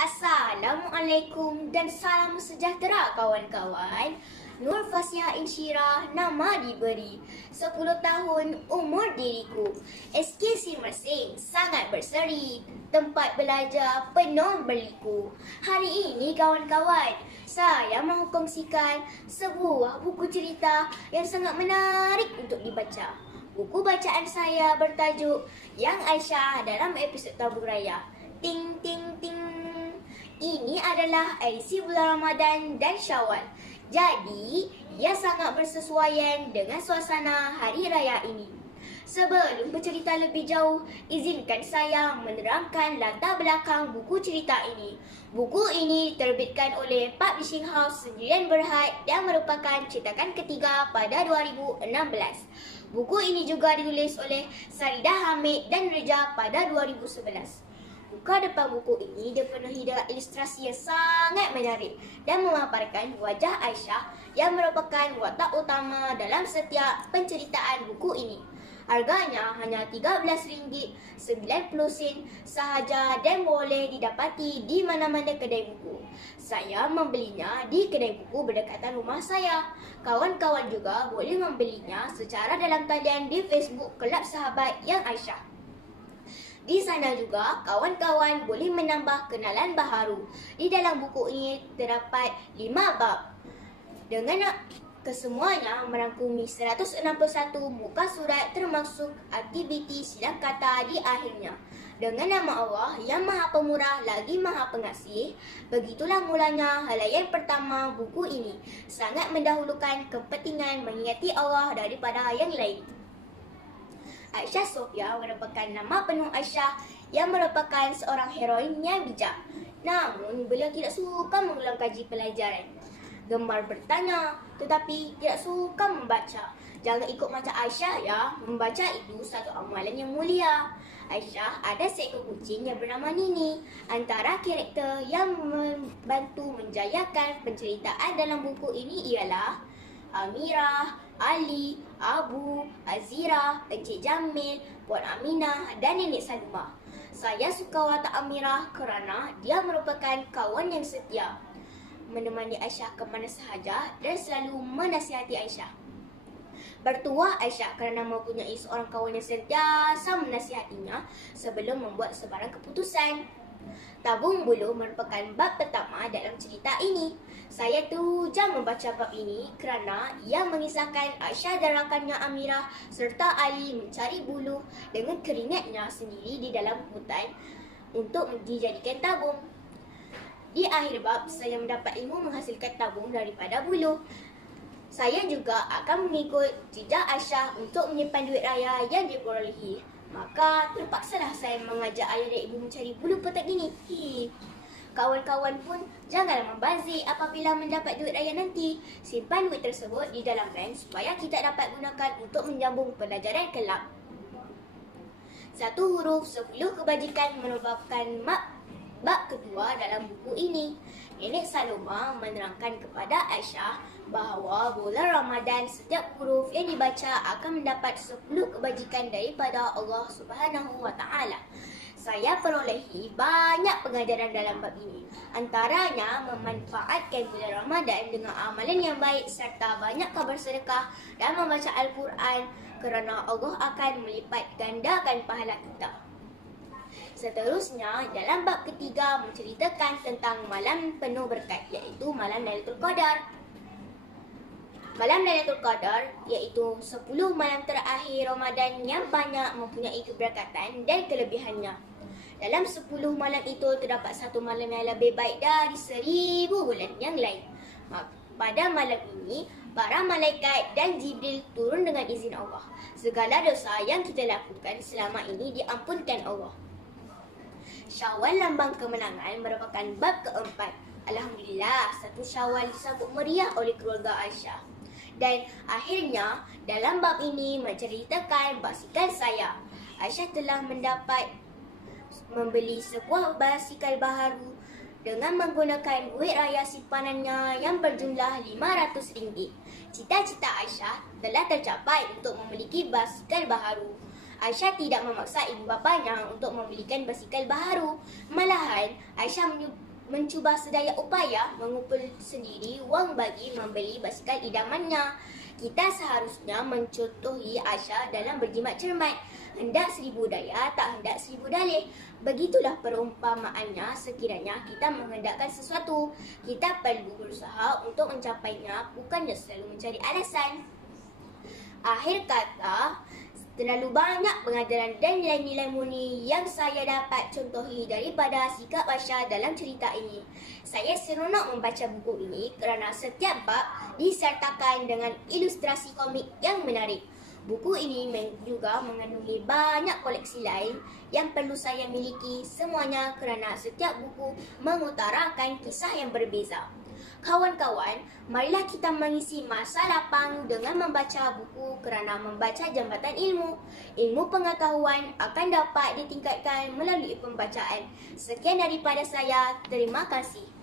Assalamualaikum dan salam sejahtera kawan-kawan. Nur Fasiha Insyirah nama diberi, 10 tahun umur diriku. SKC Mersing sangat berseri, tempat belajar penuh berliku. Hari ini kawan-kawan, saya mahu kongsikan sebuah buku cerita yang sangat menarik untuk dibaca. Buku bacaan saya bertajuk Yang Aisyah dalam episod Tabung Raya. Ting ting ting. Ini adalah edisi bulan Ramadan dan Syawal. Jadi, ia sangat bersesuaian dengan suasana hari raya ini. Sebelum bercerita lebih jauh, izinkan saya menerangkan latar belakang buku cerita ini. Buku ini diterbitkan oleh Publishing House Sendirian Berhad dan merupakan cetakan ketiga pada 2016. Buku ini juga ditulis oleh Saridah Hamid dan Reja pada 2011. Muka depan buku ini dipenuhi dengan ilustrasi yang sangat menarik dan memaparkan wajah Aisyah yang merupakan watak utama dalam setiap penceritaan buku ini. Harganya hanya RM13.90 sahaja dan boleh didapati di mana-mana kedai buku. Saya membelinya di kedai buku berdekatan rumah saya. Kawan-kawan juga boleh membelinya secara dalam talian di Facebook Kelab Sahabat Yang Aisyah. Di sana juga, kawan-kawan boleh menambah kenalan baharu. Di dalam buku ini terdapat 5 bab. Dengan kesemuanya merangkumi 161 muka surat termasuk aktiviti silang kata di akhirnya. Dengan nama Allah yang Maha Pemurah lagi Maha Pengasih, begitulah mulanya helaian pertama buku ini. Sangat mendahulukan kepentingan mengingati Allah daripada yang lain. Aisyah Sofia merupakan nama penuh Aisyah yang merupakan seorang heroin yang bijak. Namun, beliau tidak suka mengulang kaji pelajaran. Gemar bertanya, tetapi tidak suka membaca. Jangan ikut macam Aisyah ya, membaca itu satu amalan yang mulia. Aisyah ada seekor kucing yang bernama Nini. Antara karakter yang membantu menjayakan penceritaan dalam buku ini ialah Amirah, Ali, Abu, Azira, Encik Jamil, Puan Aminah dan Nenek Salma. Saya suka watak Amirah kerana dia merupakan kawan yang setia, menemani Aisyah ke mana sahaja dan selalu menasihati Aisyah. Bertuah Aisyah kerana mempunyai seorang kawan yang sentiasa menasihatinya sebelum membuat sebarang keputusan. Tabung bulu merupakan bab pertama dalam cerita ini. Saya terujang membaca bab ini kerana ia mengisahkan Aisyah dan rakannya Amirah serta Ali mencari bulu dengan keringatnya sendiri di dalam hutan untuk dijadikan tabung. Di akhir bab, saya mendapat ilmu menghasilkan tabung daripada bulu. Saya juga akan mengikut jejak Aisyah untuk menyimpan duit raya yang diperolehi. Maka terpaksalah saya mengajak ayah dan ibu mencari bulu petak ini. Kawan-kawan pun janganlah membazir apabila mendapat duit raya nanti. Simpan duit tersebut di dalam bank supaya kita dapat gunakan untuk menyambung pelajaran kelab. 1 huruf 10 kebajikan merupakan bab kedua dalam buku ini. Nenek Saloma menerangkan kepada Aisyah bahawa bulan Ramadan setiap huruf yang dibaca akan mendapat 10 kebajikan daripada Allah Subhanahu Wa Taala. Saya perolehi banyak pengajaran dalam bab ini. Antaranya memanfaatkan bulan Ramadan dengan amalan yang baik serta banyak bersedekah dan membaca Al-Quran kerana Allah akan melipat gandakan pahala kita. Seterusnya, dalam bab ketiga menceritakan tentang malam penuh berkat iaitu malam Lailatul Qadar. Malam Lailatul Qadar iaitu 10 malam terakhir Ramadan yang banyak mempunyai keberkatan dan kelebihannya. Dalam 10 malam itu terdapat satu malam yang lebih baik dari 1000 bulan yang lain. Pada malam ini, para malaikat dan Jibril turun dengan izin Allah. Segala dosa yang kita lakukan selama ini diampunkan Allah. Syawal lambang kemenangan merupakan bab keempat. Alhamdulillah, 1 Syawal disambut meriah oleh keluarga Aisyah. Dan akhirnya, dalam bab ini menceritakan basikal saya. Aisyah telah membeli sebuah basikal baharu dengan menggunakan duit raya simpanannya yang berjumlah RM500. Cita-cita Aisyah telah tercapai untuk memiliki basikal baharu. Aisyah tidak memaksa ibu bapanya untuk membelikan basikal baharu. Malahan, Aisyah mencuba sedaya upaya mengumpul sendiri wang bagi membeli basikal idamannya. Kita seharusnya mencontohi Aisyah dalam berjimat cermat. Hendak 1000 daya, tak hendak 1000 dalih. Begitulah perumpamaannya sekiranya kita menghendakkan sesuatu. Kita perlu berusaha untuk mencapainya, bukannya selalu mencari alasan. Akhir kata, terlalu banyak pengajaran dan nilai-nilai murni yang saya dapat contohi daripada sikap Aisyah dalam cerita ini. Saya seronok membaca buku ini kerana setiap bab disertakan dengan ilustrasi komik yang menarik. Buku ini juga mengandungi banyak koleksi lain yang perlu saya miliki semuanya kerana setiap buku mengutarakan kisah yang berbeza. Kawan-kawan, marilah kita mengisi masa lapang dengan membaca buku kerana membaca jambatan ilmu. Ilmu pengetahuan akan dapat ditingkatkan melalui pembacaan. Sekian daripada saya. Terima kasih.